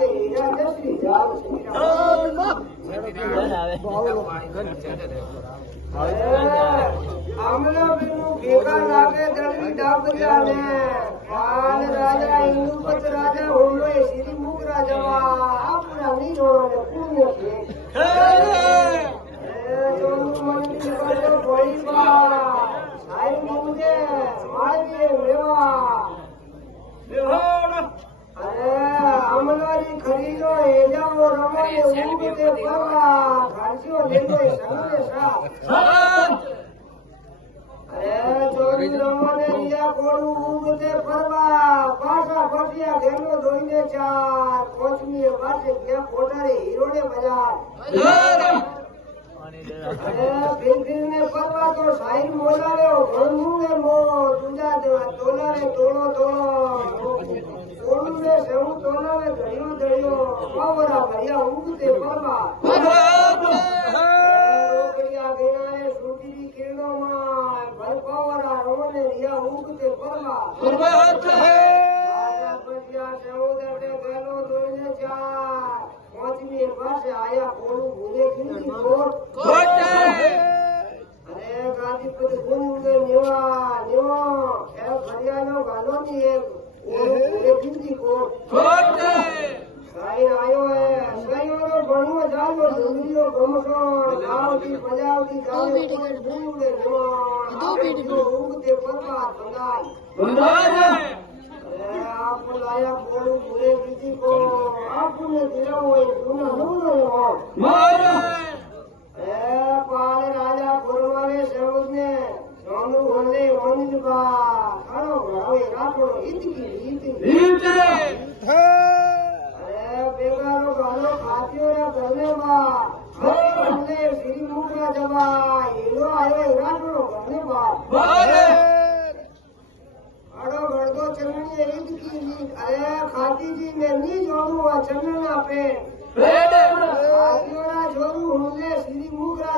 आगे हीरा जश्री जाओ आमला बिनु भेगा लागे दलवी डाबरिया ने काल राजा इंदुपत राजा होलो ए श्री मुख राजा आपना नहीं जोड़ो ने पुण्य के जो मन की को बड़ी बा आई मुझे मारे लेवा अमलारी खरीदो एजाओ रमो उगते परवा घासियो लेलो संदेशा ચોરી રમવાને રીયા કોળું ઉગતે ફરવા પાછા ફટિયા ઘેલો ધોઈને ચાર કોચમીએ પાસે ગયા કોટારે હીરોને બજાર ફિરફિરને ફરવા તો સાઈર મોલાવ્યો ઘણું મો તુજા દેવા તોલારે તોલો તોલો કોળું ને સેવું તોલાવે ઘડિયો ઘડિયો પાવરા ભર્યા ઉગતે ફરવા રોકડિયા ગેનાએ સુટીની કિરણોમાં ભરપાવરા રોને રિયા ઉગતે ફરવા બજિયા સેવદરે ગેલો દોઈને ચાર પાંચમી પાસે આયા કોળું ભૂલે ખીંચી કોટ અરે ગાદીપતિ ગુંદે નિવા નિવો એ ભરિયાનો ગાલોની એક કોળું ભૂલે ખીંચી કોટ સાઈ આયો હે સાઈઓનો ભણવો જાજો ડુંગરીઓ ગમસો ગાવતી બજાવતી ગાવે ગુંદે નિવો ઉગતે ફરવા ધંધાય आप लाया बोलू पूरे किसी को आपने दिया वो सुना सुनो पाले राजा पुरवाले सेवक ने सोनू होले वंश बा खानो भावे राठो इतकी अरे बेगारो गालो खातियो रे गले बा हमने श्री मुखरा जबा येलो आयो राठो गले बा अड़ो बड़ो चन्नी ईद की अरे खाती जी मैं नहीं जोड़ू चन्ना पे खातियों ना जोड़ू हमने श्री मुखरा